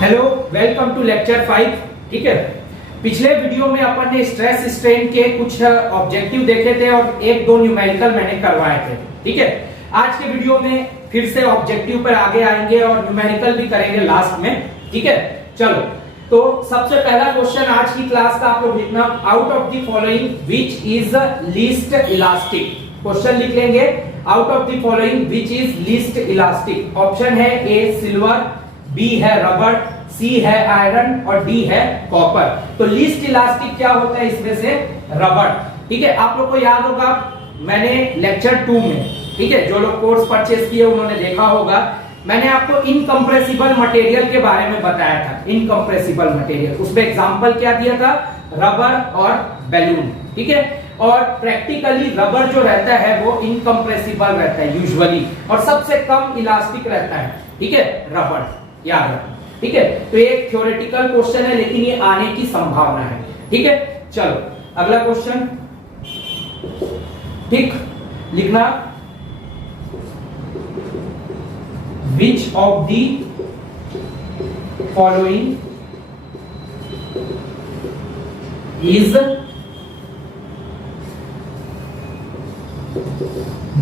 Hello, welcome to lecture 5। ठीक है, पिछले वीडियो में अपन ने स्ट्रेस स्ट्रेन के कुछ ऑब्जेक्टिव देखे थे और एक दो न्यूमेरिकल मैंने करवाए थे। ठीक है, आज के वीडियो में फिर से ऑब्जेक्टिव पर आगे आएंगे और न्यूमेरिकल भी करेंगे लास्ट में। ठीक है, चलो तो सबसे पहला क्वेश्चन आज की क्लास का आप लोग लिखना, out of the following which is least elastic. Question लिख लेंगे, out of the following which is least elastic. Option है ए सिल्वर, बी है रबर, सी है आयरन और डी है कॉपर। तो लीस्ट इलास्टिक क्या होता है इसमें से? रबर। ठीक है, आप लोग को याद होगा मैंने लेक्चर 2 में, ठीक है, जो लोग कोर्स परचेस किए उन्होंने देखा होगा, मैंने आपको इनकम्प्रेसिबल मटेरियल के बारे में बताया था। इनकम्प्रेसिबल मटेरियल, उसमें एग्जांपल क्या दिया था? रबर और बैलून। ठीक है, और प्रैक्टिकली रबर जो रहता है वो इनकम्प्रेसिबल रहता है यूजुअली, और सबसे कम इलास्टिक रहता है। ठीक है, रबर याद रखना। ठीक है, तो एक थ्योरेटिकल क्वेश्चन है लेकिन ये आने की संभावना है। ठीक है, चलो अगला क्वेश्चन, ठीक, लिखना, which of the following is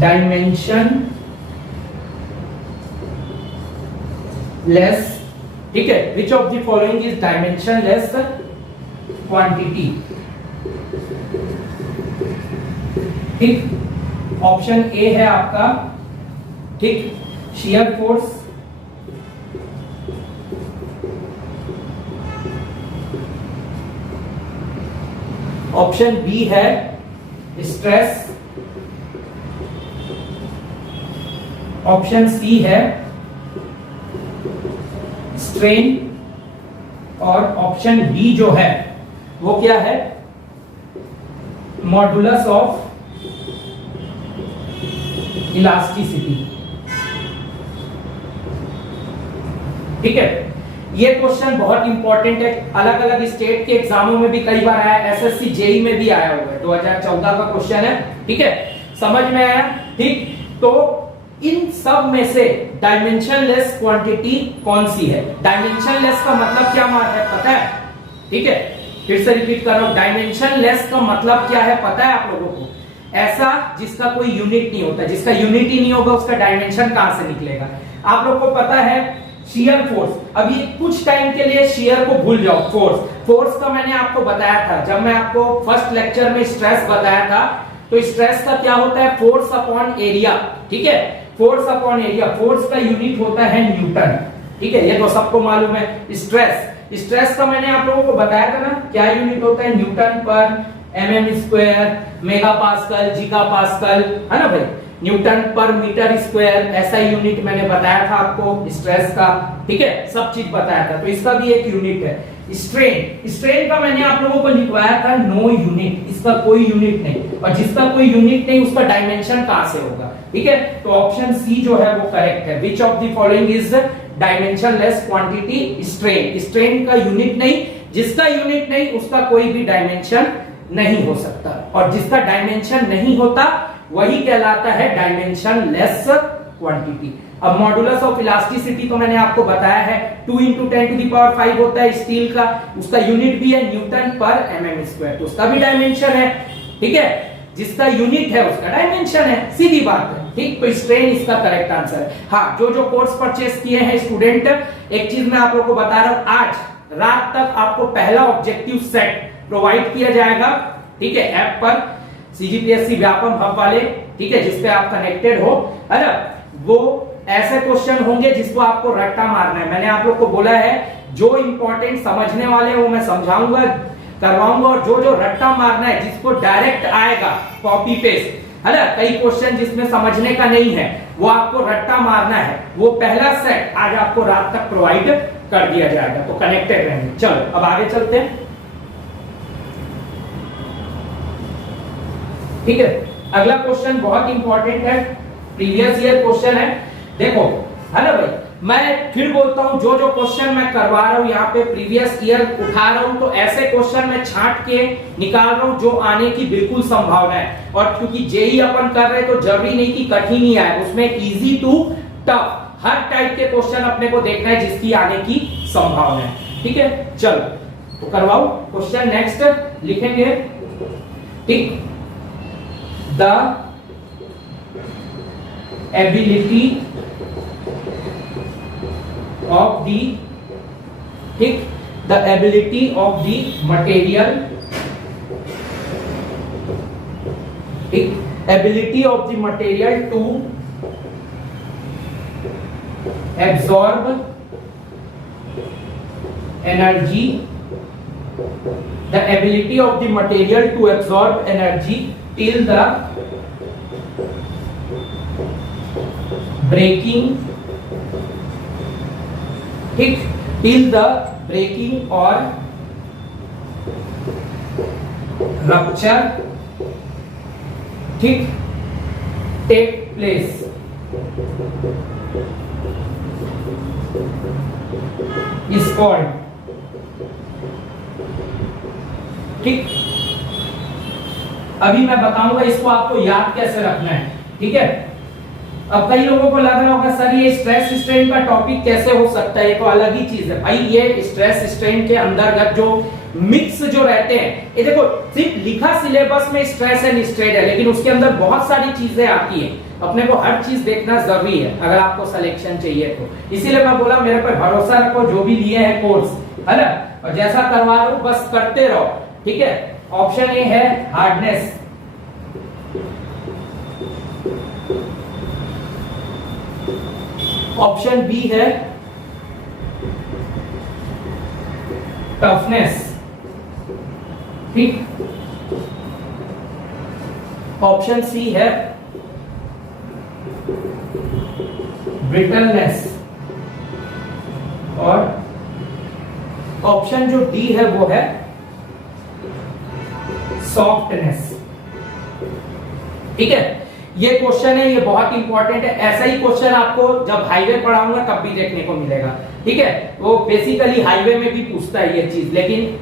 dimension less. ठीक है, which of the following is dimension less quantity. ठीक, ऑप्शन ए है आपका, ठीक, शियर फोर्स, ऑप्शन बी है स्ट्रेस, ऑप्शन सी है स्ट्रेन, और ऑप्शन डी जो है वो क्या है? Modulus of elasticity. ठीक है, ये क्वेश्चन बहुत इंपॉर्टेंट है, अलग अलग स्टेट के एग्जामों में भी कई बार आया, एसएससी जेई में भी आया हुआ है, 2014 का क्वेश्चन है। ठीक है, समझ में आया? ठीक, तो इन सब में से डायमेंशनलेस क्वांटिटी कौन सी है? डायमेंशनलेस का मतलब क्या है पता है? ठीक है, फिर से रिपीट कर रहा हूं, डायमेंशनलेस का मतलब क्या है पता है आप लोगों को? ऐसा जिसका कोई यूनिट नहीं होता। जिसका यूनिट ही नहीं होगा उसका डायमेंशन कहां से निकलेगा? आप लोग को पता है शियर फोर्स, अभी कुछ टाइम के लिए शियर को भूल जाओ। फोर्स का मैंने आपको बताया था जब मैं आपको फर्स्ट लेक्चर में स्ट्रेस बताया था, तो स्ट्रेस का क्या होता है? Force upon area. ठीक है, फोर्स अपॉन एरिया, फोर्स का यूनिट होता है न्यूटन। ठीक है, ये तो सबको मालूम है। स्ट्रेस का मैंने आप लोगों को बताया था ना, क्या यूनिट होता है? न्यूटन पर MM square, mega pascal, जीगा pascal, है ना भाई? न्यूटन पर मीटर स्क्वायर, ऐसा यूनिट मैंने बताया था आपको स्ट्रेस का। ठीक है, सब चीज बताया था, तो इसका भी एक यूनिट है। स्ट्रेन का मैंने आप लोगों को लिखवाया था नो यूनिट, इसका कोई यूनिट नहीं, और जिसका कोई यूनिट नहीं उसका डायमेंशन कहां से होगा? ठीक है, तो ऑप्शन सी जो है वो करेक्ट है। Which of the following is dimensionless quantity? Strain का यूनिट नहीं, जिसका यूनिट नहीं उसका कोई भी डायमेंशन नहीं हो सकता, और जिसका डायमेंशन नहीं होता वही कहलाता है डायमेंशनलेस क्वांटिटी। अब मॉडुलस ऑफ इलास्टिसिटी तो मैंने आपको बताया है, 2 × 10⁵ होता है स्टील का, उसका यूनिट भी है न्यूटन पर एमएम स्क्वायर, तो उसका भी डायमेंशन है। ठीक है, जिसका यूनिट है उसका डायमेंशन है, सीधी बात है। ठीक, तो स्ट्रेन इसका करेक्ट आंसर है। हाँ, जो कोर्स परचेस किए हैं स्टूडेंट, एक चीज मैं आप लोग को बता रहा हूं, आज रात तक आपको पहला ऑब्जेक्टिव सेट प्रोवाइड किया जाएगा। ठीक है, ऐप पर सीजीपीएससी व्यापम हब वाले, ठीक है, जिसपे आप कनेक्टेड हो, है ना? वो ऐसे क्वेश्चन होंगे जिसको आपको रट्टा मारना है। मैंने आप लोग को बोला है जो इंपॉर्टेंट समझने वाले हैं वो मैं समझाऊंगा, करवाऊंगा, और जो रट्टा मारना है, जिसको डायरेक्ट आएगा कॉपी पेस्ट, है ना, कई क्वेश्चन जिसमें समझने का नहीं है वो आपको रट्टा मारना है, वो पहला सेट आज आपको रात तक प्रोवाइड कर दिया जाएगा, तो कनेक्टेड रहेंगे। चलो अब आगे चलते हैं। ठीक है, अगला क्वेश्चन बहुत इंपॉर्टेंट है, प्रीवियस ईयर क्वेश्चन है। देखो, है ना भाई, मैं फिर बोलता हूं, जो क्वेश्चन मैं करवा रहा हूं यहाँ पे प्रीवियस ईयर उठा रहा हूं, तो ऐसे क्वेश्चन मैं छांट के निकाल रहा हूं जो आने की बिल्कुल संभावना है। और क्योंकि जेई अपन कर रहे हैं तो जरूरी नहीं कि कठिन ही आए, उसमें इजी टू टफ हर टाइप के क्वेश्चन अपने को देखना है जिसकी आने की संभावना है, ठीक है। चलो तो करवाओ क्वेश्चन नेक्स्ट लिखेंगे, ठीक। द एबिलिटी ऑफ द, ठीक, the ability of the material, ठीक, ability of the material to absorb energy, the ability of the material to absorb energy till the breaking, ठीक, till the breaking or rupture, ठीक, take place, is called, ठीक। अभी मैं बताऊंगा इसको आपको याद कैसे रखना है, ठीक है। अब कई लोगों को लग रहा होगा सर ये स्ट्रेस स्ट्रेन का टॉपिक कैसे हो सकता है, ये तो अलग ही चीज है भाई। ये स्ट्रेस स्ट्रेन के अंतर्गत जो मिक्स जो रहते हैं, ये देखो सिर्फ लिखा सिलेबस में स्ट्रेस एंड स्ट्रेन है, लेकिन उसके अंदर बहुत सारी चीजें आती हैं। अपने को हर चीज देखना जरूरी है अगर आपको सिलेक्शन चाहिए तो। इसीलिए मैं बोला मेरे पर भरोसा रखो, जो भी लिए हैं कोर्स, है ना, और जैसा करवा रहा हूं बस करते रहो, ठीक है। ऑप्शन ए है हार्डनेस, ऑप्शन बी है टफनेस, ठीक, ऑप्शन सी है ब्रिटलनेस, और ऑप्शन जो डी है वो है सॉफ्टनेस, ठीक है। ये क्वेश्चन है, ये बहुत इंपॉर्टेंट है। ऐसा ही क्वेश्चन आपको जब हाईवे पढ़ाऊंगा तब भी देखने को मिलेगा, ठीक है। वो बेसिकली हाईवे में भी पूछता है ये चीज, लेकिन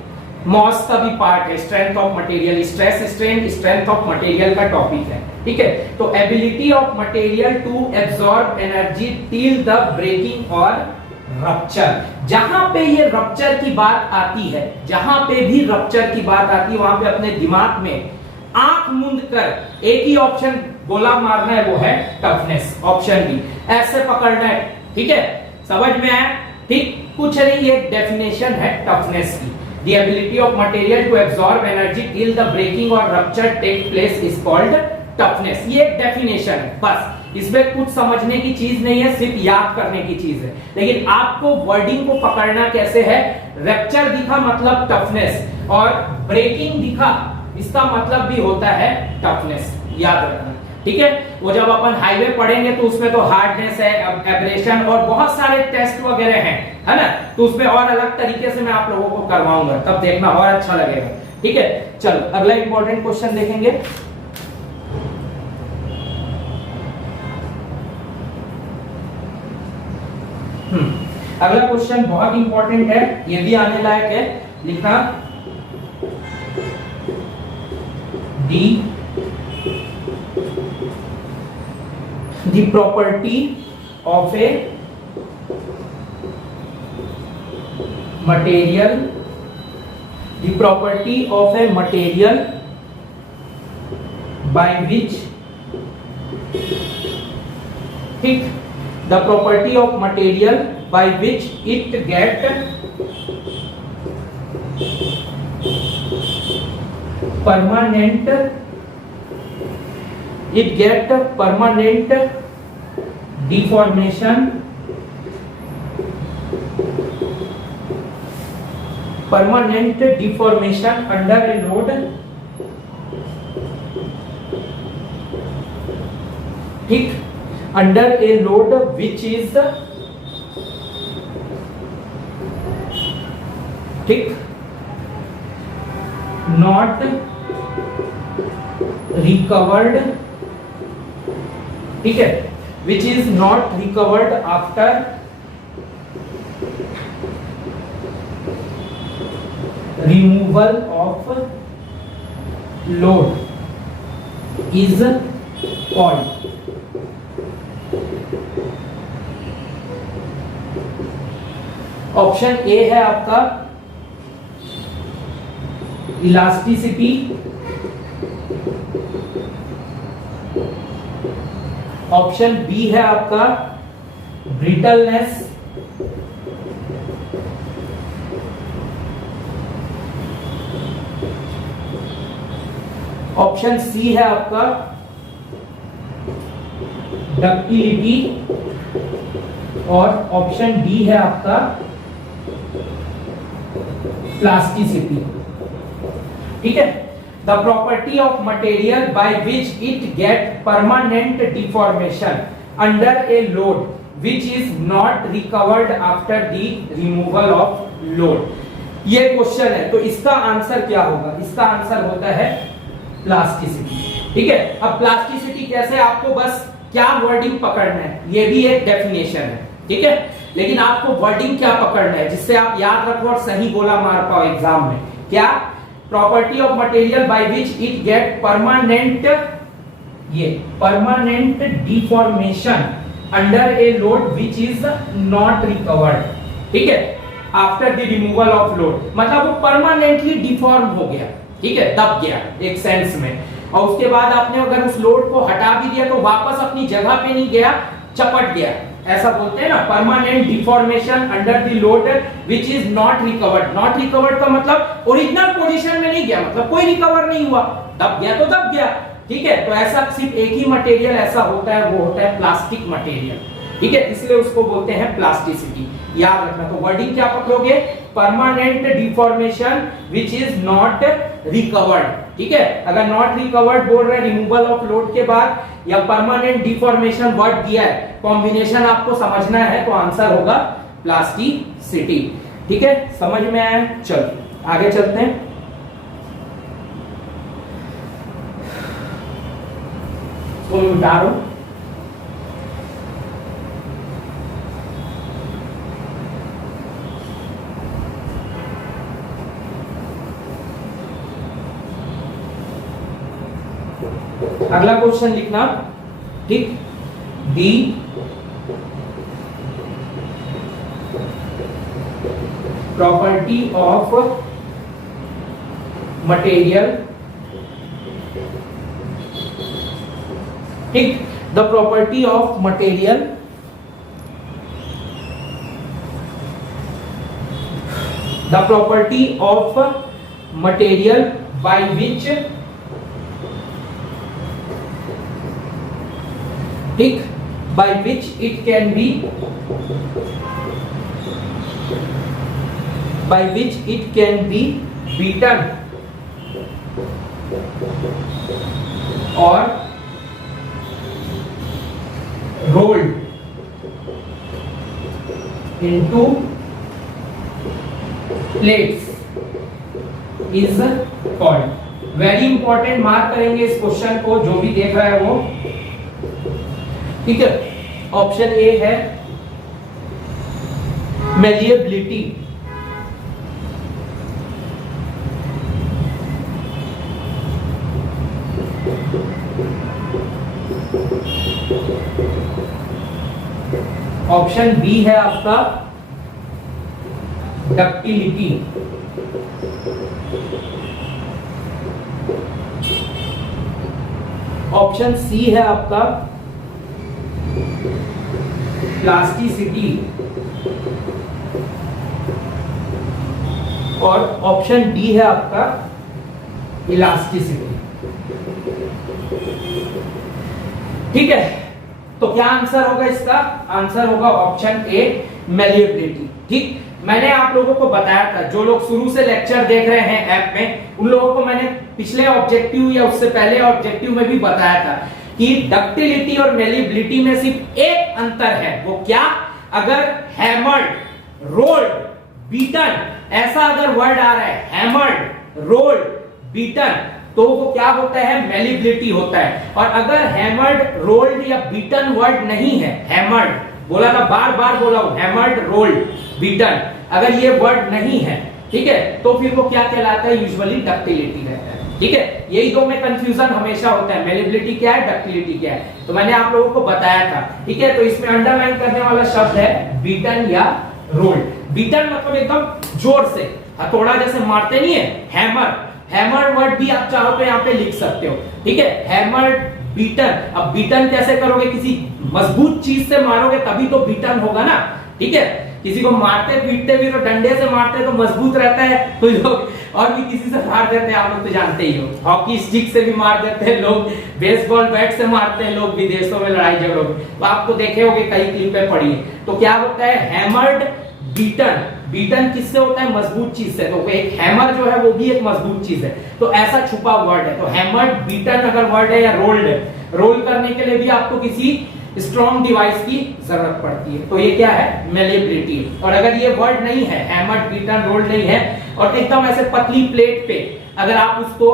मॉस का भी पार्ट है, strength of material, stress strain strength of material का टॉपिक है, ठीक है। तो ability of material to absorb energy till the breaking और रप्चर। जहां पे ये रप्चर की बात आती है, जहां पे भी रप्चर की बात आती है, वहां पे अपने दिमाग में आंख मूंद कर एक ही ऑप्शन गोला मारना है, वो है टफनेस, ऑप्शन बी। ऐसे पकड़ना है, ठीक है, समझ में आया, ठीक। कुछ नहीं, ये डेफिनेशन है टफनेस की। The ability of material to absorb energy till the breaking or rupture take place is called toughness। ये एक डेफिनेशन है, बस इसमें कुछ समझने की चीज नहीं है, सिर्फ याद करने की चीज है। लेकिन आपको वर्डिंग को पकड़ना कैसे है, रप्चर दिखा मतलब टफनेस, और ब्रेकिंग दिखा इसका मतलब भी होता है टफनेस, याद रखना, ठीक है। वो जब अपन हाईवे पढ़ेंगे तो उसमें तो हार्डनेस है, एब्रेशन और बहुत सारे टेस्ट वगैरह हैं, है ना, तो उसमें और अलग तरीके से मैं आप लोगों को करवाऊंगा, तब देखना और अच्छा लगेगा, ठीक है। चलो अगला इंपॉर्टेंट क्वेश्चन देखेंगे। अगला क्वेश्चन बहुत इंपॉर्टेंट है, ये भी आने लायक है, लिखना D the property of a material, the property of a material by which, ठीक, the property of material by which it get permanent, it get permanent deformation, permanent deformation under a load, ठीक, under a load which is, ठीक, not recovered, ठीक है, which is not recovered after removal of load is called, option A है आपका elasticity, option B है आपका brittleness, option C है आपका डक्टिलिटी और ऑप्शन डी है आपका प्लास्टिसिटी। ठीक है, the property of material by which it get permanent deformation under a load which is not recovered after the removal of load. ये क्वेश्चन है, तो इसका आंसर क्या होगा? इसका आंसर होता है प्लास्टिसिटी। ठीक है, अब प्लास्टिसिटी कैसे, आपको बस क्या वर्डिंग पकड़ना है, ये भी एक डेफिनेशन है। ठीक है, लेकिन आपको वर्डिंग क्या पकड़ना है जिससे आप याद रखो और सही गोला मार पाओ एग्जाम में। क्या? Property of material by which it get permanent, ये permanent deformation under a load which is not recovered. ठीक है, after the removal of load, मतलब वो परमानेंटली डिफॉर्म हो गया। ठीक है, दब गया एक सेंस में, और उसके बाद आपने अगर उस लोड को हटा भी दिया तो वापस अपनी जगह पे नहीं गया, चपट गया। ऐसा बोलते हैं ना, permanent deformation under the load which is not recovered. Not recovered का मतलब ओरिजिनल पोजीशन में नहीं गया, मतलब कोई रिकवर नहीं हुआ, दब गया तो दब गया। ठीक है, तो ऐसा सिर्फ एक ही मटेरियल ऐसा होता है, वो होता है प्लास्टिक मटेरियल। ठीक है, इसलिए उसको बोलते हैं प्लास्टिसिटी। याद रखना, तो वर्डिंग क्या पकड़ोगे? Permanent deformation which is not recovered. ठीक है, अगर नॉट रिकवर्ड बोल रहे हैं रिमूवल ऑफ लोड के बाद, या परमानेंट डिफॉर्मेशन वर्ड दिया है, कॉम्बिनेशन आपको समझना है, तो आंसर होगा प्लास्टिसिटी। ठीक है, समझ में आया? चलो आगे चलते हैं। तो मिटा दो। अगला क्वेश्चन लिखना। ठीक, दी प्रॉपर्टी ऑफ मटेरियल, ठीक, the property of material by विच, ठीक, by which it can be beaten or rolled into plates is called। Very important, mark करेंगे इस क्वेश्चन को जो भी देख रहा है वो। ठीक है, ऑप्शन ए है मेलिएबिलिटी, ऑप्शन बी है आपका डक्टिलिटी, ऑप्शन सी है आपका प्लास्टिसिटी, और ऑप्शन डी है आपका इलास्टिसिटी। ठीक है, तो क्या आंसर होगा इसका? आंसर होगा ऑप्शन ए मेलिएबिलिटी। ठीक, मैंने आप लोगों को बताया था, जो लोग शुरू से लेक्चर देख रहे हैं ऐप में, उन लोगों को मैंने पिछले ऑब्जेक्टिव या उससे पहले ऑब्जेक्टिव में भी बताया था कि डक्टिलिटी और मेलिएबिलिटी में सिर्फ एक अंतर है। वो क्या? अगर हैमर्ड, रोल्ड, बीटन, ऐसा अगर वर्ड आ रहा है, हैमर्ड, रोल्ड, बीटन, तो वो क्या होता है? मेलिएबिलिटी होता है। और अगर हैमर्ड, रोल्ड या बीटन वर्ड नहीं है, हैमर्ड बोला था, बार बार बोला हूं, हैमर्ड, रोल्ड, बीटन, अगर ये वर्ड नहीं है, ठीक है, तो फिर वो क्या कहलाता है? यूजुअली डक्टिलिटी रहता है। ठीक है, यही दो में कंफ्यूजन हमेशा होता है, मेलिएबिलिटी क्या है, डक्टिलिटी क्या है, तो मैंने आप लोगों को बताया था। ठीक है, तो इसमें अंडरलाइन करने वाला शब्द है बीटन या रोल्ड। बीटन मतलब एकदम जोर से हथौड़ा जैसे मारते नहीं है, हैमर, हैमर वर्ड भी आप चाहो तो यहाँ पे लिख सकते हो, ठीक है, हैमर बीटन। अब बीटन कैसे करोगे, किसी मजबूत चीज से मारोगे तभी तो बीटन होगा ना, ठीक है। किसी को मारते पीटते भी तो डंडे से मारते तो मजबूत रहता है, तो लोग और भी किसी से मार देते हैं, आप लोग तो जानते ही हो, हॉकी स्टिक से भी मार देते हैं लोग, बेसबॉल बैट से मारते हैं लोग विदेशों में लड़ाई झगड़ों में, तो आप तो देखे होंगे, कई क्लिपें पढ़ी है। तो क्या होता है हैमर्ड बीटन, बीटन किससे होता है, मजबूत चीज से, तो एक हैमर जो है वो भी एक मजबूत चीज है, तो ऐसा छुपा वर्ड है। तो हैमर्ड बीटन अगर वर्ड है या रोल्ड है, रोल करने के लिए भी आपको किसी स्ट्रॉन्ग डिवाइस की जरूरत पड़ती है, तो ये क्या है, मेलिएबिलिटी। और अगर ये वर्ड नहीं है, हैमर्ड बीटन रोल्ड नहीं है, और एकदम ऐसे पतली प्लेट पे अगर आप उसको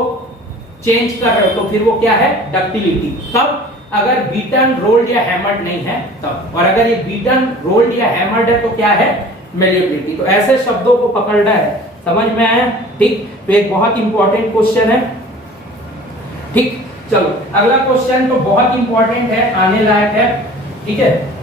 चेंज कर रहे हो तो फिर वो क्या है, डक्टिलिटी। तब अगर बीटन रोल्ड या हैमर्ड नहीं है तब, और अगर ये बीटन रोल्ड या हैमर्ड है तो क्या है, मेलिएबिलिटी। तो ऐसे शब्दों को पकड़ना है, समझ में आया, ठीक। तो एक बहुत इंपॉर्टेंट क्वेश्चन है, ठीक। चलो अगला क्वेश्चन तो बहुत इंपॉर्टेंट है, आने लायक है, ठीक है।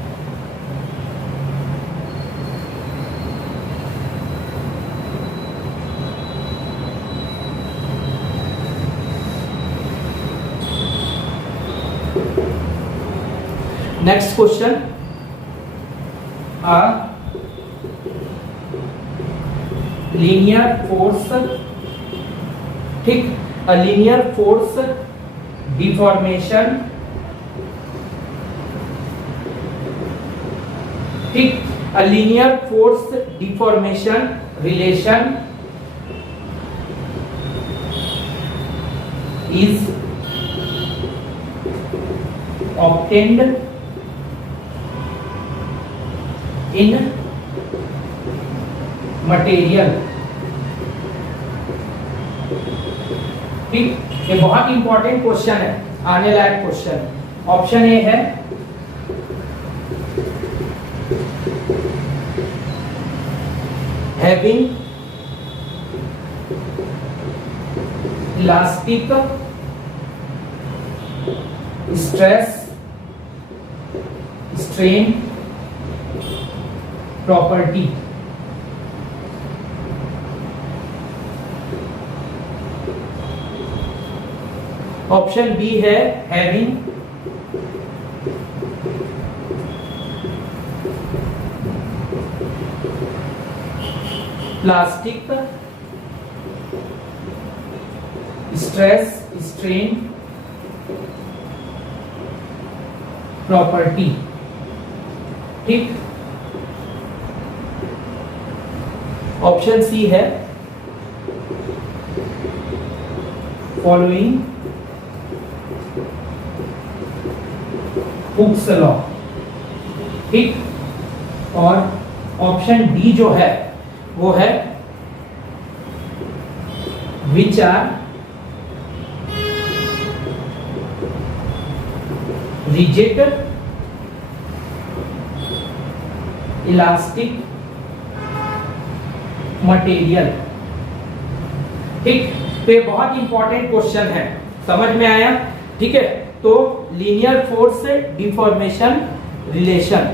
नेक्स्ट क्वेश्चन, लीनियर फोर्स, ठीक, अ लीनियर फोर्स डिफॉर्मेशन, ठीक, a linear force deformation relation is obtained in material, ठीक। ये बहुत इंपॉर्टेंट क्वेश्चन है, आने लायक क्वेश्चन। ऑप्शन ए है having elastic stress strain property, option B है having plastic stress strain property, ठीक। ऑप्शन सी है फॉलोइंग हुक्स लॉ, ठीक। और ऑप्शन डी जो है वो है which are rigid elastic material, ठीक। तो ये बहुत इंपॉर्टेंट क्वेश्चन है, समझ में आया, ठीक है। तो लीनियर फोर्स डिफॉर्मेशन रिलेशन,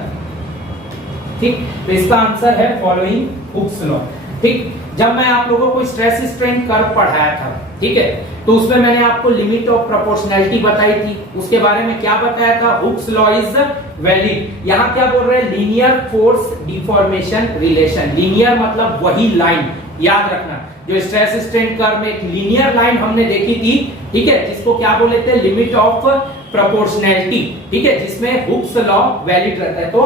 ठीक। तो इसका आंसर है फॉलोइंग हुक्स लॉ, ठीक। जब मैं आप लोगों को स्ट्रेस स्ट्रेन कर्व पढ़ाया था, ठीक है, तो उसमें मैंने आपको लिमिट ऑफ प्रोपोर्शनैलिटी बताई थी, उसके बारे में क्या बताया था, हुक्स लॉ इज वैलिड। यहाँ क्या बोल रहे हैं, linear force deformation relation. Linear मतलब वही लाइन, याद रखना, जो स्ट्रेस स्ट्रेन कर्व में एक लीनियर लाइन हमने देखी थी, ठीक है, जिसको क्या बोले थे, लिमिट ऑफ प्रोपोर्शनैलिटी, ठीक है, जिसमें हुक्स लॉ वैलिड रहता है। तो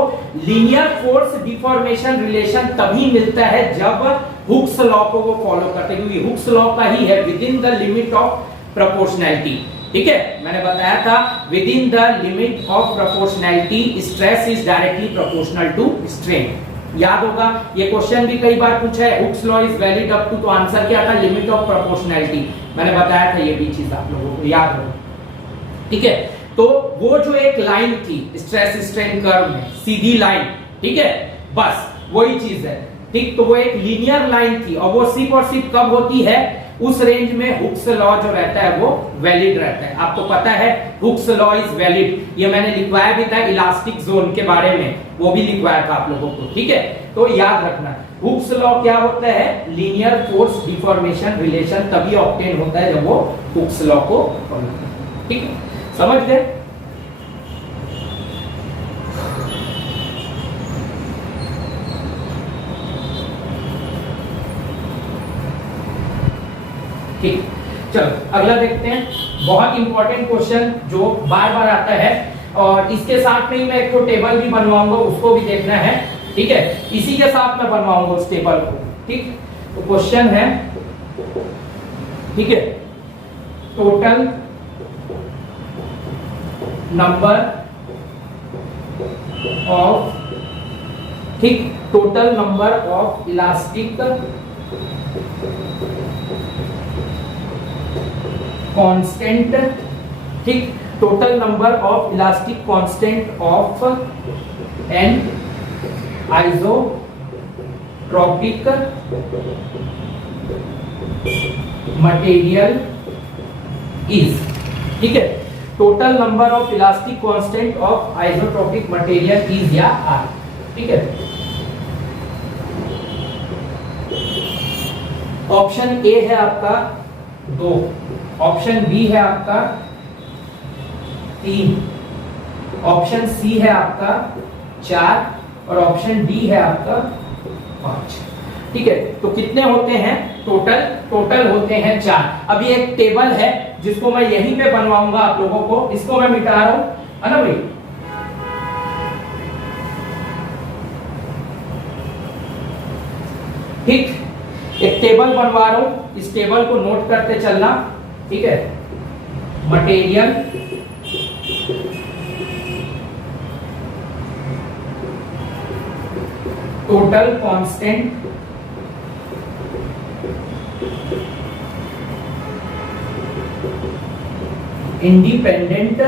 लीनियर फोर्स डिफॉर्मेशन रिलेशन तभी मिलता है जब हुक्स लॉ को वो फॉलो करते हैं, क्योंकि हुक्स लॉ का ही है within the limit of proportionality, ठीक है। मैंने बताया था within the limit of proportionality stress is directly proportional to strain. याद होगा, ये क्वेश्चन भी कई बार पूछा है, Hooke's law is valid up to, तो आंसर क्या था, लिमिट ऑफ प्रोपोर्शनैलिटी। मैंने बताया था ये भी चीज आप लोगों को याद हो, ठीक है। तो वो जो एक लाइन थी स्ट्रेस स्ट्रेन कर्व में, सीधी लाइन, ठीक है, बस वही चीज है, ठीक। तो वो एक लीनियर लाइन थी, और वो सिर्फ और सिर्फ कब होती है, उस रेंज में हुक्स लॉ जो रहता है वो वैलिड रहता है। आपको पता है हुक्स लॉ इज वैलिड, ये मैंने लिखवाया भी था इलास्टिक जोन के बारे में, वो भी लिखवाया था आप लोगों को, ठीक है। तो याद रखना हुक्स लॉ क्या होता है, लीनियर फोर्स डिफॉर्मेशन रिलेशन तभी ऑब्टेन होता है जब वो हुक्स लॉ को फॉलो करता है, ठीक है, समझ गए। ठीक, चलो अगला देखते हैं। बहुत इंपॉर्टेंट क्वेश्चन जो बार बार आता है और इसके साथ में ही मैं एक तो टेबल भी बनवाऊंगा, उसको भी देखना है, ठीक है। इसी के साथ मैं बनवाऊंगा उस टेबल को, ठीक। तो क्वेश्चन है, ठीक है, टोटल नंबर ऑफ, ठीक, total number of elastic constant, ठीक, total number of elastic constant of an isotropic material is, ठीक है, total number of elastic constant of isotropic material is या आर, ठीक है। ऑप्शन ए है आपका 2, ऑप्शन बी है आपका 3, ऑप्शन सी है आपका 4 और ऑप्शन डी है आपका 5, ठीक है। तो कितने होते हैं टोटल होते हैं 4। अभी एक टेबल है जिसको मैं यहीं पे बनवाऊंगा आप लोगों को, इसको मैं मिटा रहा हूं, है ना भाई। ठीक, एक टेबल बनवा रहा हूं, इस टेबल को नोट करते चलना, ठीक है। Material total constant independent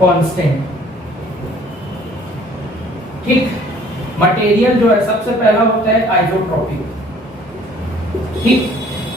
constant, ठीक। मटेरियल जो है सबसे पहला होता है आइसोट्रोपिक, ठीक।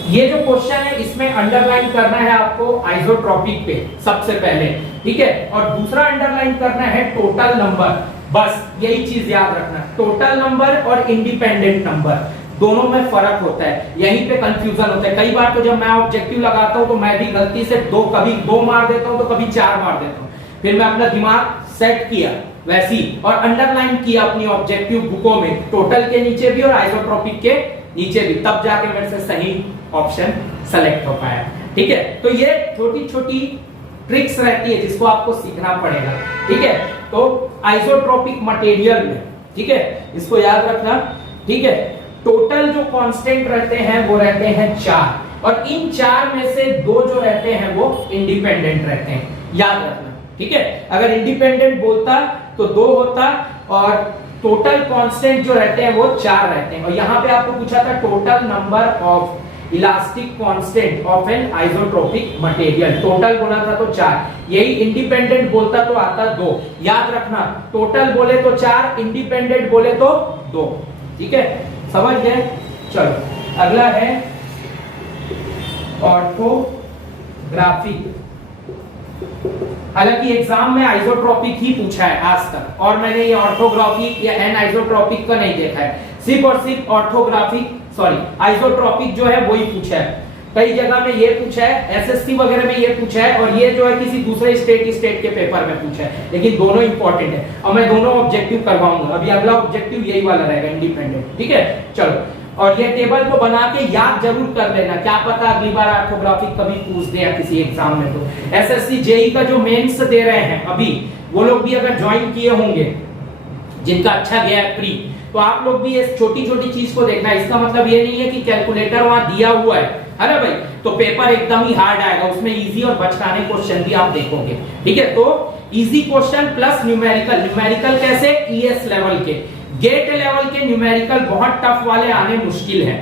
ये जो क्वेश्चन है इसमें अंडरलाइन करना है आपको आइसोट्रोपिक पे सबसे पहले, ठीक है। और दूसरा अंडरलाइन करना है टोटल नंबर, बस यही चीज याद रखना, टोटल नंबर और इंडिपेंडेंट नंबर दोनों में फर्क होता है, यहीं पे कंफ्यूजन होता है। कई बार तो जब मैं ऑब्जेक्टिव लगाता हूं तो मैं भी गलती से कभी दो मार देता हूं तो कभी 4 मार देता हूं, फिर मैं अपना दिमाग सेट किया वैसी और अंडरलाइन किया अपनी ऑब्जेक्टिव बुकों में, टोटल के नीचे भी और आइसोट्रोपिक के नीचे भी, तब जाके मेरे से सही ऑप्शन सेलेक्ट हो पाया, ठीक है। तो ये छोटी छोटी ट्रिक्स रहती है जिसको आपको सीखना पड़ेगा, ठीक है। तो आइसोट्रोपिक मटेरियल में, ठीक है, इसको याद रखना, ठीक है। टोटल जो कांस्टेंट रहते हैं वो रहते हैं 4 और इन 4 में से 2 जो रहते हैं वो इंडिपेंडेंट रहते हैं, याद रखना, ठीक है। अगर इंडिपेंडेंट बोलता तो 2 होता और टोटल कांस्टेंट जो रहते हैं वो 4 रहते हैं। और यहां पे आपको पूछा था total number of elastic constant of an isotropic material, total बोला था तो 4, यही इंडिपेंडेंट बोलता तो आता 2, याद रखना। टोटल बोले तो 4, इंडिपेंडेंट बोले तो 2, ठीक है, समझ गए। चलो अगला है ऑर्थोग्राफिक। हालांकि एग्जाम में आइसोट्रोपिक ही पूछा है आज तक, और मैंने ये ऑर्थोग्राफिक या एन आइसोट्रोपिक का नहीं देखा है, सिर्फ और सिर्फ आइसोट्रोपिक जो है वही पूछा है। कई जगह में ये पूछा है, एसएससी वगैरह में ये पूछा है, और ये जो है किसी दूसरे स्टेट के पेपर में पूछा है, लेकिन दोनों इंपॉर्टेंट है और मैं दोनों ऑब्जेक्टिव करवाऊंगा। अभी अगला ऑब्जेक्टिव यही वाला रहेगा, इंडिपेंडेंट, ठीक है। चलो, और ये टेबल को बना के याद जरूर कर लेना, क्या पता अगली बार ऑर्थोग्राफिक कभी पूछ दे या किसी एग्जाम में। तो एसएससी जेई का जो मेंस दे रहे हैं अभी, वो लोग भी अगर ज्वाइन किए होंगे जिनका अच्छा गया है प्री, तो आप लोग भी इस छोटी छोटी चीज को देखना। इसका मतलब ये नहीं है कि कैलकुलेटर वहां दिया हुआ है ना भाई, तो पेपर एकदम ही हार्ड आएगा, उसमें इजी और बचकाने क्वेश्चन भी आप देखोगे, ठीक है। तो easy question plus numerical. Numerical कैसे? ईएस लेवल के, गेट लेवल के न्यूमेरिकल बहुत टफ वाले आने मुश्किल है,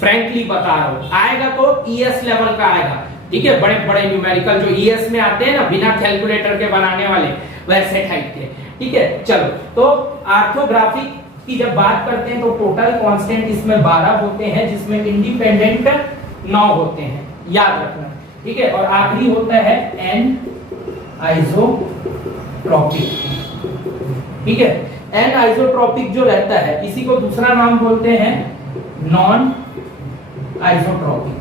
फ्रैंकली बता रहा हूं। आएगा तो ईएस लेवल का आएगा, ठीक है। बड़े बड़े न्यूमेरिकल जो ईएस में आते हैं ना, बिना कैलकुलेटर के बनाने वाले, वैसे टाइप के, ठीक है। चलो, तो ऑर्थोग्राफिक की जब बात करते हैं तो टोटल कांस्टेंट इसमें 12 होते हैं, जिसमें इंडिपेंडेंट 9 होते हैं, याद रखना। ठीक है, और आखिरी होता है एन आइसोट्रोपिक। ठीक है, एन आइसोट्रोपिक जो रहता है इसी को दूसरा नाम बोलते हैं नॉन आइसोट्रोपिक।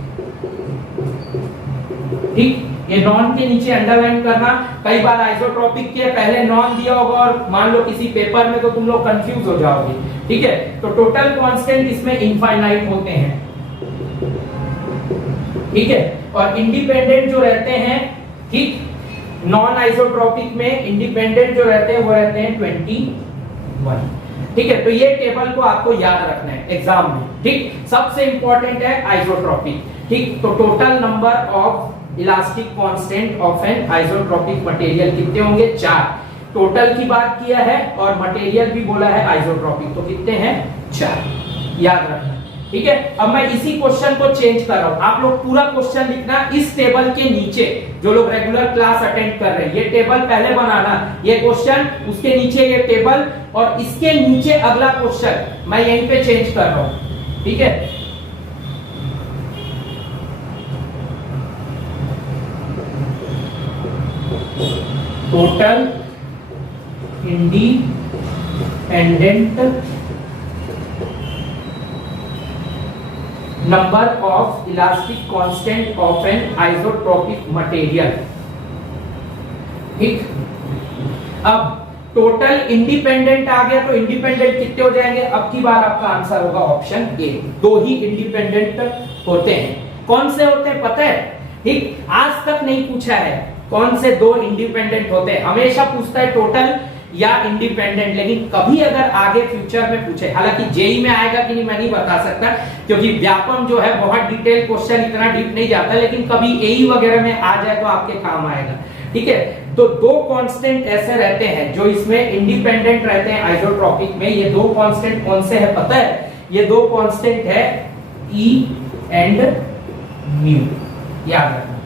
ठीक, ये नॉन के नीचे अंडरलाइन करना। कई बार आइसोट्रोपिक के पहले नॉन दिया होगा और मान लो किसी पेपर में, तो तुम लोग कंफ्यूज हो जाओगे। ठीक है, तो टोटल कांस्टेंट इसमें इनफाइनाइट होते हैं। ठीक है, और इंडिपेंडेंट जो रहते हैं, ठीक, नॉन आइसोट्रोपिक में इंडिपेंडेंट जो रहते हैं वो रहते हैं 21। ठीक है, तो ये टेबल को आपको याद रखना है एग्जाम में। ठीक, सबसे इंपॉर्टेंट है आइसोट्रोपिक। ठीक, तो total number of elastic constant of an isotropic material कितने होंगे? 4। टोटल की बात किया है और मटेरियल भी बोला है आइसोट्रोपिक, तो कितने हैं? 4, याद रखना। ठीक है, अब मैं इसी क्वेश्चन को चेंज कर रहा हूं। आप लोग पूरा क्वेश्चन लिखना इस टेबल के नीचे। जो लोग रेगुलर क्लास अटेंड कर रहे हैं, ये टेबल पहले बनाना, ये क्वेश्चन, उसके नीचे ये टेबल, और इसके नीचे अगला क्वेश्चन मैं यहीं पे चेंज कर रहा हूं। ठीक है, total independent number of elastic constant of an isotropic material. ठीक, अब टोटल इंडिपेंडेंट आ गया, तो इंडिपेंडेंट कितने हो जाएंगे? अब की बार आपका आंसर होगा ऑप्शन ए, 2 ही इंडिपेंडेंट होते हैं। कौन से होते हैं पता है? ठीक, आज तक नहीं पूछा है कौन से 2 इंडिपेंडेंट होते हैं, हमेशा पूछता है टोटल या इंडिपेंडेंट। लेकिन कभी अगर आगे फ्यूचर में पूछे, हालांकि जेई में आएगा कि नहीं मैं नहीं बता सकता, क्योंकि व्यापम जो है बहुत डिटेल क्वेश्चन, इतना डीप नहीं जाता, लेकिन कभी एई वगैरह में आ जाए तो आपके काम आएगा। ठीक है, तो 2 कांस्टेंट ऐसे रहते हैं जो इसमें इंडिपेंडेंट रहते हैं आइसोट्रोपिक में। ये 2 कांस्टेंट कौन से है पता है? ये 2 कांस्टेंट है ई एंड म्यू, याद रखना।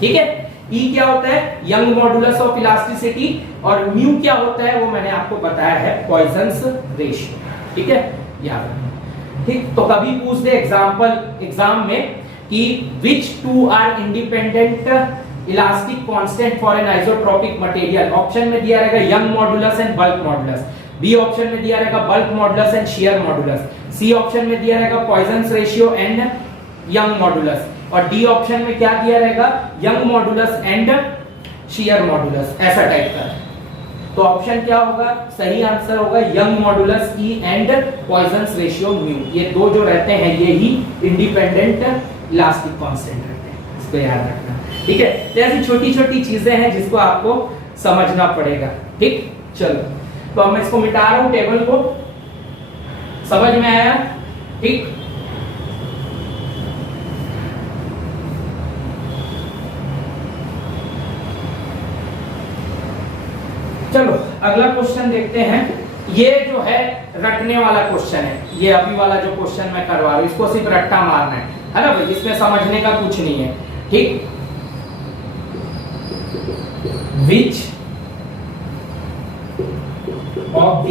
ठीक है, E क्या होता है? यंग मॉडुलस ऑफ इलास्टिसिटी, और म्यू क्या होता है वो मैंने आपको बताया है पॉइजन्स रेशियो। ठीक है, याद रखना। ठीक, तो कभी पूछ दे एग्जाम में कि which 2 are independent elastic constant for an isotropic material. Option में दिया रहेगा Young modulus and bulk modulus, B option में दिया रहेगा bulk modulus and shear modulus, C option में दिया रहेगा Poisson's ratio and Young modulus, और डी ऑप्शन में क्या दिया रहेगा? Young modulus and shear modulus, ऐसा टाइप का। तो ऑप्शन क्या होगा? सही आंसर होगा Young modulus E and poisons ratio mu. ये 2 जो रहते हैं ये ही इंडिपेंडेंट इलास्टिक कांस्टेंट रहते हैं, इसको याद रखना। ठीक है, तो ऐसी छोटी छोटी चीजें हैं जिसको आपको समझना पड़ेगा। ठीक, चलो, तो अब मैं इसको मिटा रहा हूं टेबल को, समझ में आया? ठीक, चलो अगला क्वेश्चन देखते हैं। ये जो है रटने वाला क्वेश्चन है, ये अभी वाला जो क्वेश्चन मैं करवा रहा हूं, इसको सिर्फ रट्टा मारना है ना भाई, इसमें समझने का कुछ नहीं है। ठीक, which of the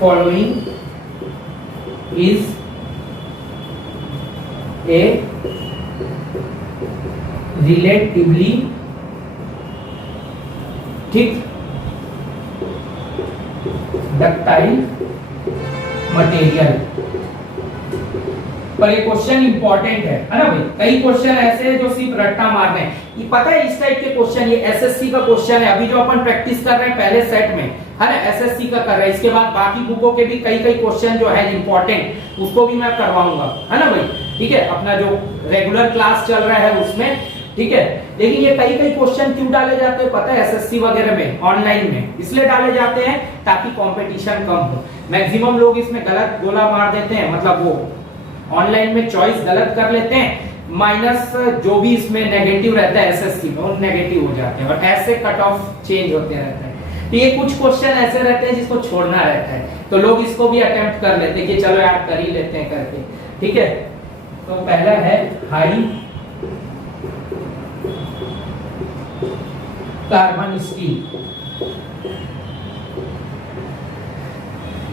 following is a relatively, ठीक, डक्टाइल मटेरियल। पर ये क्वेश्चन इंपॉर्टेंट है ना भाई? कई क्वेश्चन ऐसे हैं जो सिर्फ रट्टा मारने हैं। ये पता है इस टाइप के क्वेश्चन, ये एसएससी का क्वेश्चन है। अभी जो अपन प्रैक्टिस कर रहे हैं पहले सेट में, है ना, एसएससी का कर रहे हैं। इसके बाद बाकी बुकों के भी कई क्वेश्चन जो है इंपॉर्टेंट, उसको भी मैं करवाऊंगा, है ना भाई? ठीक है, अपना जो रेगुलर क्लास चल रहा है उसमें। ठीक है, लेकिन ये कई क्वेश्चन क्यों डाले जाते हैं पता है? एसएससी वगैरह में ऑनलाइन में इसलिए डाले जाते हैं ताकि कंपटीशन कम हो। मैक्सिमम लोग इसमें गलत गोला मार देते हैं, मतलब वो ऑनलाइन में चॉइस गलत कर लेते हैं, माइनस जो भी इसमें नेगेटिव रहता है एसएससी में वो नेगेटिव हो जाते हैं, और ऐसे कट ऑफ चेंज होते रहते हैं। तो ये कुछ क्वेश्चन ऐसे रहते हैं जिसको छोड़ना रहता है, तो लोग इसको भी अटेम्प्ट कर लेते हैं कि चलो यार कर ही लेते हैं करके। ठीक है, तो पहला है high carbon steel.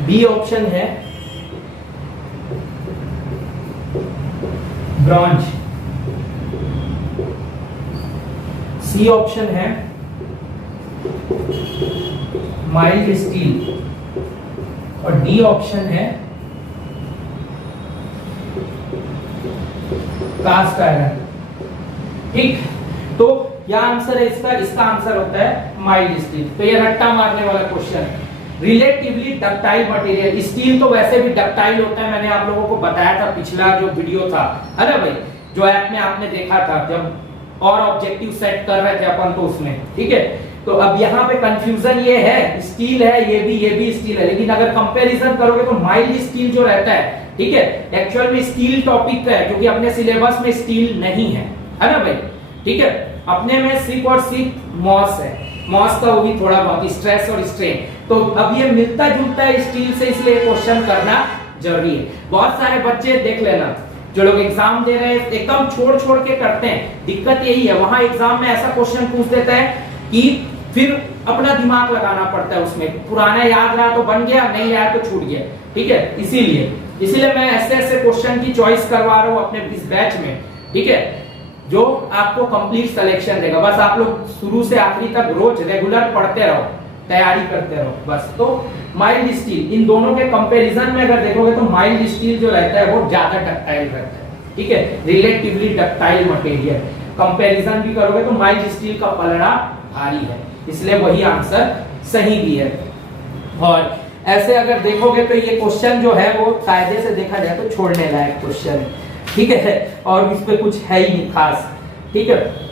B option है ब्रॉन्ज, सी ऑप्शन है माइल्ड स्टील और डी ऑप्शन है कास्ट आयरन। ठीक, तो क्या आंसर है इसका? इसका आंसर होता है माइल्ड स्टील। तो ये रट्टा मारने वाला क्वेश्चन है। रिलेटिवली डक्टाइल मटेरियल, स्टील तो वैसे भी डक्टाइल होता है, मैंने आप लोगों को बताया था पिछला जो वीडियो था, है ना भाई, जो ऐप में आपने देखा था जब और ऑब्जेक्टिव सेट कर रहे थे अपन तो उसमें। ठीक है, तो अब यहाँ पे कंफ्यूजन ये है, स्टील है ये भी स्टील है, लेकिन अगर कंपैरिजन करोगे तो माइल्ड स्टील जो रहता है, ठीक है, एक्चुअल में स्टील टॉपिक का है क्योंकि अपने सिलेबस में स्टील नहीं है ना भाई। ठीक है, अपने में सिर्फ और सिर्फ मॉस है, मॉस का वो भी थोड़ा बहुत स्ट्रेस और स्ट्रेन, तो अब ये मिलता जुलता है स्टील से, इसलिए क्वेश्चन करना जरूरी है। बहुत सारे बच्चे देख लेना जो लोग एग्जाम दे रहे हैं एकदम छोड़ के करते हैं, दिक्कत यही है, वहां एग्जाम में ऐसा क्वेश्चन पूछ देता है कि फिर अपना दिमाग लगाना पड़ता है उसमें, पुराना याद रहा तो बन गया, नहीं याद तो छूट गया। ठीक है, इसीलिए मैं ऐसे क्वेश्चन की चॉइस करवा रहा हूँ अपने इस बैच में। ठीक है, जो आपको कंप्लीट सिलेक्शन देगा, बस आप लोग शुरू से आखिरी तक रोज रेगुलर पढ़ते रहो, तैयारी करते रहो बस। तो माइल्ड स्टील, इन दोनों के कंपैरिजन में अगर देखोगे तो माइल्ड स्टील जो रहता है वो ज्यादा डक्टाइल रहता है। ठीक है, रिलेटिवली डक्टाइल मटेरियल, कंपैरिजन भी करोगे तो माइल्ड स्टील का पलड़ा भारी है, इसलिए वही आंसर सही भी है। और ऐसे अगर देखोगे तो ये क्वेश्चन जो है वो कायदे से देखा जाए तो छोड़ने लायक क्वेश्चन है। ठीक है, और इस पे कुछ है ही नहीं खास। ठीक है,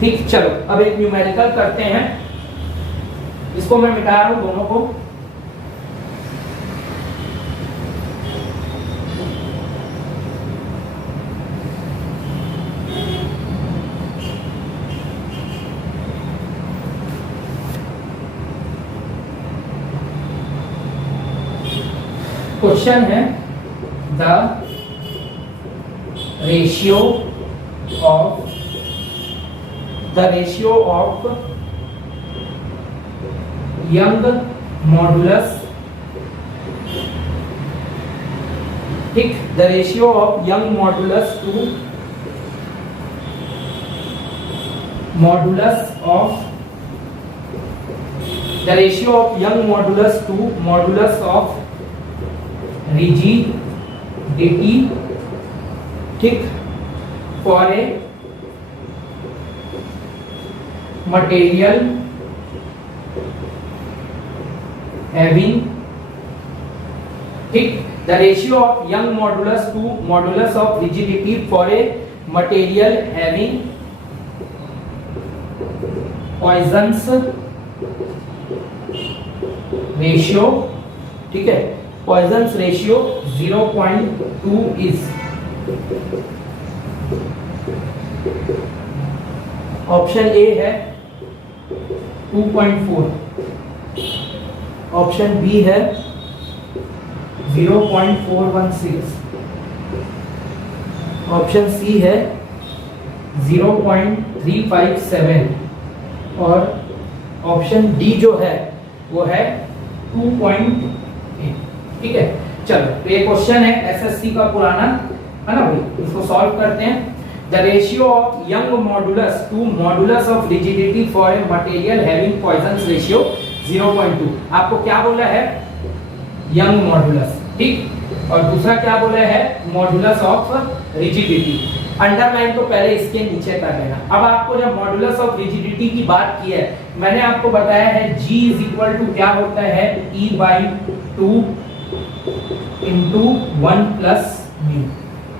ठीक, चलो अब एक न्यूमेरिकल करते हैं, इसको मैं मिटा रहा हूं दोनों को। क्वेश्चन है the ratio of Young modulus, ठीक, the ratio of Young modulus to modulus of rigidity, ठीक, for a material having, ठीक, the ratio of young modulus to modulus of rigidity for a material having Poisson's ratio, ठीक है, Poisson's ratio 0.2 is option A है 2.4, option B है 0.416, option C है 0.357 और option D जो है वो है 2.8। ठीक है, चलो तो ये क्वेश्चन है एसएससी का पुराना, है ना भाई, इसको सॉल्व करते हैं। The ratio of young modulus to modulus of rigidity for a material having Poisson's ratio 0.2। आपको क्या बोला है? young modulus, ठीक, और दूसरा क्या बोला है? modulus of rigidity। अंडरलाइन तो पहले इसके नीचे कर लेना। अब आपको जब मॉडुलस ऑफ रिजिडिटी की बात की है, मैंने आपको बताया है G इज इक्वल टू क्या होता है? E/2 × 1 + μ,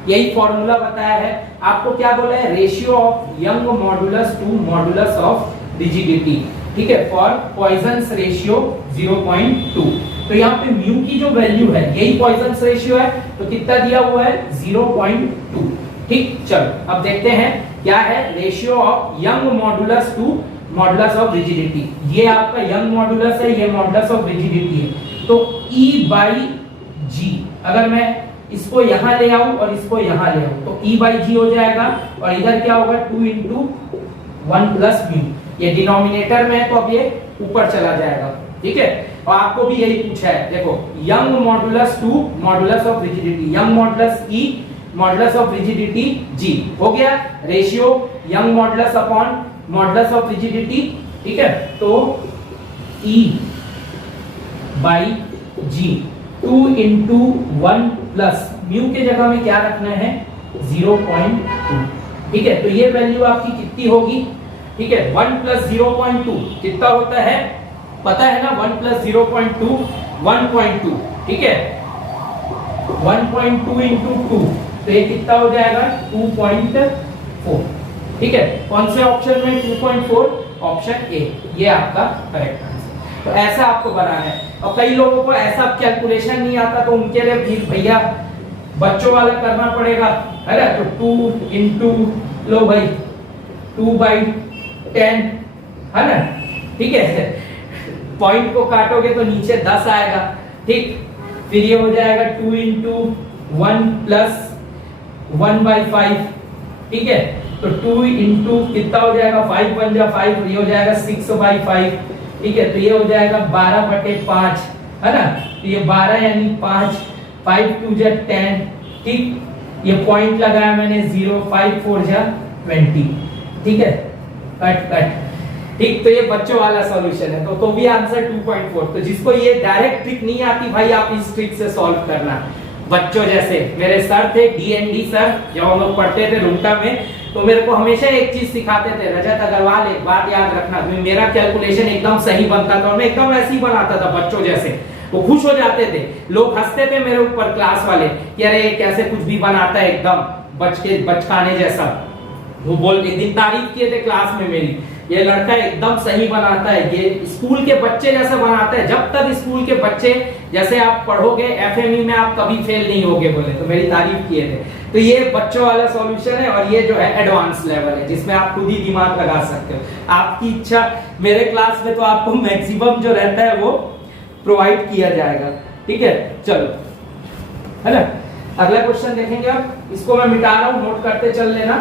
यही फॉर्मूला बताया है। आपको क्या बोला है? Ratio of Young modulus to modulus of rigidity, ठीक है, फॉर पॉइजन्स रेशियो 0.2। तो यहाँ पे म्यू की जो वैल्यू है यही पॉइजन्स रेशियो है, तो कितना दिया हुआ है? 0.2। ठीक, चलो अब देखते हैं क्या है ratio of Young modulus to modulus of rigidity. ये आपका यंग मॉडुलस है, ये मॉडुलस ऑफ रिजिडिटी है। तो E/G अगर मैं इसको यहां ले आऊं और इसको यहां ले आऊं, तो E बाई जी हो जाएगा, और इधर क्या होगा 2 इंटू 1 प्लस म्यू। ये डिनोमिनेटर में है तो अब ये ऊपर चला जाएगा, ठीक है। और आपको भी यही पूछा है, देखो young modulus 2 modulus of rigidity, young modulus E modulus of rigidity G हो गया, ratio young modulus upon modulus of rigidity, ठीक है। तो E by G 2 into 1 plus mu के जगह में क्या रखना है 0.2, ठीक है। तो ये वैल्यू आपकी कितनी होगी, ठीक है। 1 प्लस 0.2 कितना होता है पता है ना, 1 प्लस 0.2 1.2, ठीक है। 1.2 इंटू 2 तो ये कितना हो जाएगा 2.4, ठीक है। कौन से ऑप्शन में 2.4, ऑप्शन ए, ये आपका करेक्ट आंसर। तो ऐसा आपको बनाना है, और कई लोगों को ऐसा कैलकुलेशन नहीं आता तो उनके लिए फिर भैया बच्चों वाला करना पड़ेगा, है ना। तो 2 इंटू लो भाई 2/10, है ना, ठीक है। पॉइंट को काटोगे तो नीचे 10 आएगा, ठीक। फिर ये हो जाएगा 2 इंटू 1 प्लस 1/5, ठीक है। तो 2 इंटू कितना हो जाएगा 5 बन जा 5, ये हो जाएगा 6/5, ठीक है। तो ये हो जाएगा 12/5, है ना। तो ये 12 यानी 5, 5 2 जा 10, ठीक। ये पॉइंट लगाया मैंने 0, 5 4 जा 20, ठीक है। कट कट, ठीक। तो ये बच्चों वाला सॉल्यूशन है, तो भी आंसर 2.4। तो जिसको ये डायरेक्ट ट्रिक नहीं आती भाई, आप इस ट्रिक से सॉल्व करना। बच्चों जैसे मेरे सर थे DND सर, जब हम लोग पढ़ते थे रुंगटा में, तो मेरे को हमेशा एक चीज सिखाते थे, रजत अग्रवाल, एक बात याद रखना, मेरा कैलकुलेशन एकदम सही बनता था और मैं एकदम ऐसे ही बनाता था बच्चों जैसे। वो खुश हो जाते थे, लोग हंसते थे मेरे ऊपर क्लास वाले कि अरे कैसे कुछ भी बनाता है एकदम बचकाने जैसा। वो बोल एक दिन तारीफ किए थे क्लास में मेरी, ये लड़का एकदम सही बनाता है, ये स्कूल के बच्चे जैसे बनाता है, जब तक स्कूल के बच्चे जैसे आप पढ़ोगे FME में आप कभी फेल नहीं होगे, बोले तो मेरी तारीफ किए थे। तो ये बच्चों वाला सॉल्यूशन है, और ये जो है एडवांस लेवल है जिसमें आप खुद ही दिमाग लगा सकते हो, आपकी इच्छा। मेरे क्लास में तो आपको मैक्सिमम जो रहता है वो प्रोवाइड किया जाएगा, ठीक है। चलो, है ना। अगला क्वेश्चन देखेंगे आप, इसको मैं मिटा रहा हूं, नोट करते चल लेना।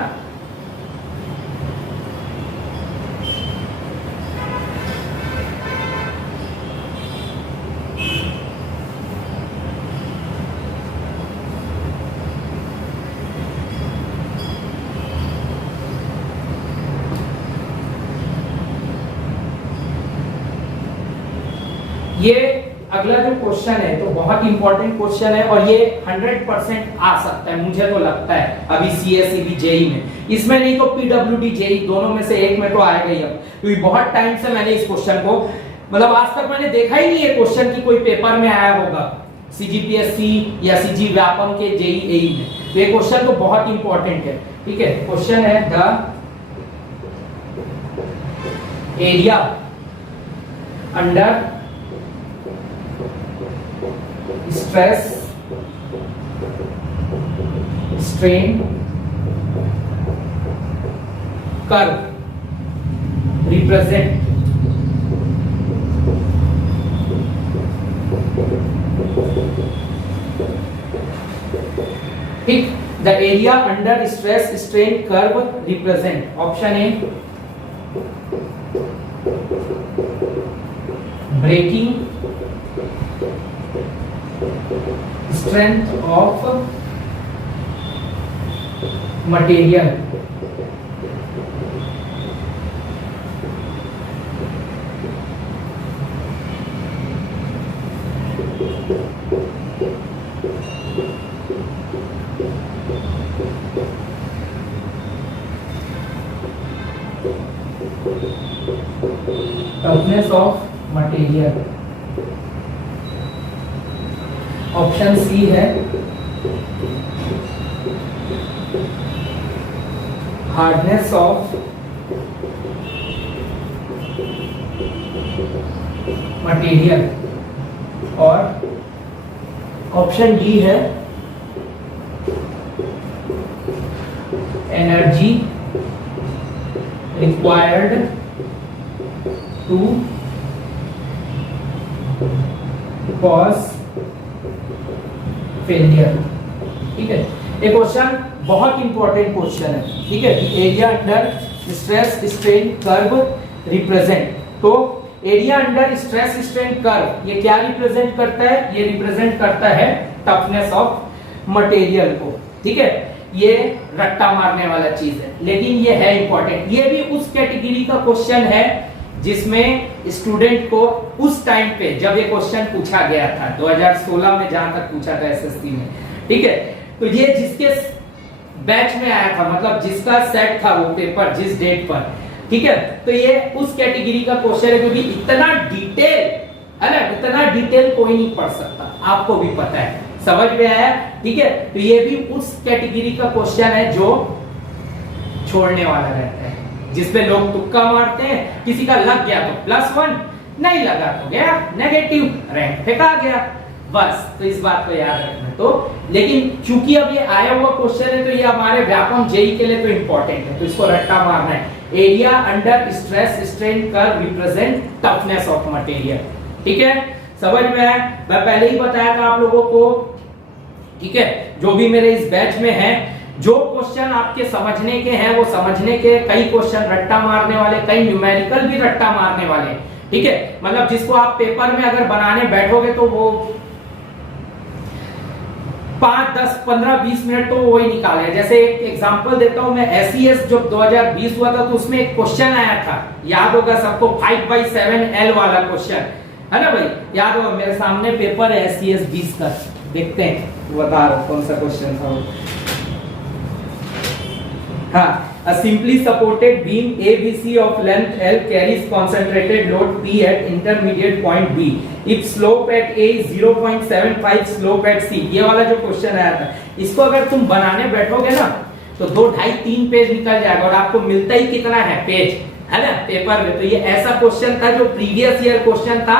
ये अगला जो क्वेश्चन है तो बहुत इंपॉर्टेंट क्वेश्चन है, और ये 100% आ सकता है मुझे तो लगता है अभी CSEB JEE में। इसमें नहीं तो PWD JEE दोनों में से एक में तो आएगा ही अब, क्योंकि बहुत टाइम से मैंने इस क्वेश्चन को, मतलब आज तक मैंने देखा ही नहीं है क्वेश्चन की कोई पेपर में आया होगा CGPSC या CG व्यापम के JEE AE में। तो ये क्वेश्चन तो बहुत इंपॉर्टेंट है, ठीक है। क्वेश्चन है the area under stress strain curve represent ठीक, the area under stress strain curve represent, option A breaking strength of material, toughness of material। Option C है हार्डनेस ऑफ मटेरियल, और option D है energy required to cause failure. ठीक है, ये question बहुत important question है, ठीक है। Area under stress strain curve represent, तो area under stress strain curve ये क्या रिप्रेजेंट करता है? ये रिप्रेजेंट करता है टफनेस ऑफ मटेरियल को, ठीक है। ये रट्टा मारने वाला चीज है, लेकिन ये है इंपॉर्टेंट। ये भी उस कैटेगरी का क्वेश्चन है जिसमें स्टूडेंट को उस टाइम पे जब ये क्वेश्चन पूछा गया था 2016 में, जहां तक पूछा था एसएससी में, ठीक है, तो ये जिसके बैच में आया था, मतलब जिसका सेट था वो पेपर जिस डेट पर, ठीक है, तो ये उस कैटेगरी का क्वेश्चन है, क्योंकि इतना डिटेल है ना, इतना डिटेल कोई नहीं पढ़ सकता, आपको भी पता है, समझ में आया, ठीक है। तो ये भी उस कैटेगरी का क्वेश्चन है जो छोड़ने वाला रहता है, जिसपे लोग तुक्का मारते हैं, किसी का लग गया तो +1, नहीं लगा तो गया नेगेटिव, रैंक फेंका गया, बस। तो इस बात को याद रखना। तो लेकिन चूंकि अब ये आया हुआ क्वेश्चन है, तो ये हमारे व्यापम जेई के लिए तो इंपॉर्टेंट है, तो इसको रट्टा मारना है। Area under stress strain curve represent toughness of material, ठीक है, समझ में आया। मैं पहले ही बताया था आप लोगों को, ठीक है, जो भी मेरे इस बैच में है, जो क्वेश्चन आपके समझने के हैं वो समझने के, कई क्वेश्चन रट्टा मारने वाले, कई न्यूमेरिकल भी रट्टा मारने वाले, ठीक है। मतलब जिसको आप पेपर में अगर बनाने बैठोगे तो वो 5, 10, 15, 20 मिनट तो वही निकाले। जैसे एक एग्जांपल देता हूं मैं, एसईएस जब 2020 हुआ था तो उसमें एक क्वेश्चन आया था, याद होगा सबको, 5/7L वाला क्वेश्चन, है ना भाई, याद होगा। मेरे सामने पेपर है एसईएस 20 का, देखते हैं, बता रहा हूं कौन सा क्वेश्चन था वो। हाँ, a simply supported beam ABC of length L carries concentrated load P at intermediate point B. If slope at A is 0.75, slope at C. ये वाला जो क्वेश्चन आया था, इसको अगर तुम बनाने बैठोगे ना तो 2, 2.5, 3 पेज निकल जाएगा, और आपको मिलता ही कितना है पेज, है ना, पेपर में। तो ये ऐसा क्वेश्चन था जो प्रीवियस ईयर क्वेश्चन था,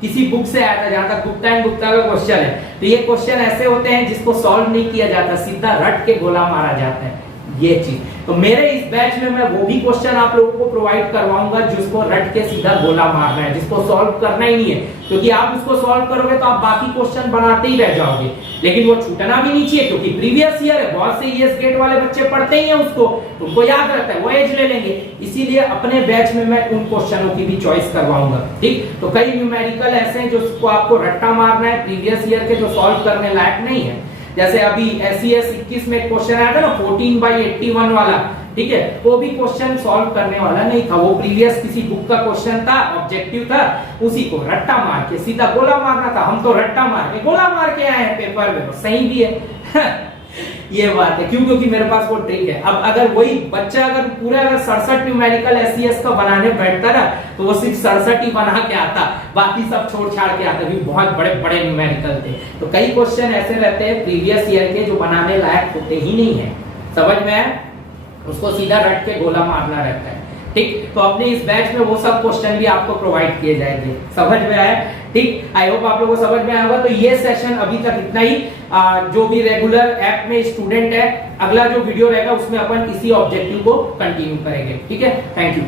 किसी बुक से आया था, जहां तक गुप्ता एंड गुप्ता का क्वेश्चन है। तो ये क्वेश्चन ऐसे होते हैं जिसको सॉल्व नहीं किया जाता, सीधा रट के गोला मारा जाता है, ये चीज। तो मेरे इस बैच में मैं वो भी क्वेश्चन आप लोगों को प्रोवाइड करवाऊंगा जिसको रट के सीधा गोला मारना है, जिसको सॉल्व करना ही नहीं है, क्योंकि आप उसको सॉल्व करोगे तो आप बाकी क्वेश्चन बनाते ही रह जाओगे, लेकिन वो छूटना भी नहीं चाहिए, क्योंकि प्रीवियस ईयर है, बहुत से ईएस गेट वाले बच्चे पढ़ते ही हैं उसको, उनको याद रहता है, वो एज ले लेंगे। इसीलिए अपने बैच में मैं उन क्वेश्चनों की भी चॉइस करवाऊंगा, ठीक। तो कई न्यूमेरिकल ऐसे हैं जो आपको रट्टा मारना है, प्रीवियस ईयर के, जो सॉल्व करने लायक नहीं है। जैसे अभी एसईएस 21 में क्वेश्चन आया था ना 14/81 वाला, ठीक है, वो भी क्वेश्चन सॉल्व करने वाला नहीं था, वो प्रीवियस किसी बुक का क्वेश्चन था, ऑब्जेक्टिव था, उसी को रट्टा मार के सीधा गोला मारना था। हम तो रट्टा मार के गोला मार के आए हैं पेपर में, तो सही भी है ये बात है, क्यों? क्योंकि मेरे पास वो ट्रिक है। अब अगर वही बच्चा अगर पूरा 67 न्यूमेरिकल एसईएस का बनाने बैठता ना, तो वो सिर्फ 67 ही बना के आता, बाकी सब छोड़ छाड़ के आता, क्योंकि बहुत बड़े बड़े न्यूमेरिकल थे। तो कई क्वेश्चन ऐसे रहते हैं प्रीवियस ईयर के जो बनाने लायक होते ही नहीं है, समझ में आया, उसको सीधा रट के गोला मारना रहता है, ठीक। तो अपने इस बैच में वो सब क्वेश्चन भी आपको प्रोवाइड किए जाएंगे, समझ में आया, ठीक। आई होप आप लोगों को समझ में आया होगा। तो ये सेशन अभी तक इतना ही। जो भी रेगुलर ऐप में स्टूडेंट है, अगला जो वीडियो रहेगा उसमें अपन इसी ऑब्जेक्टिव को कंटिन्यू करेंगे, ठीक है। Thank you.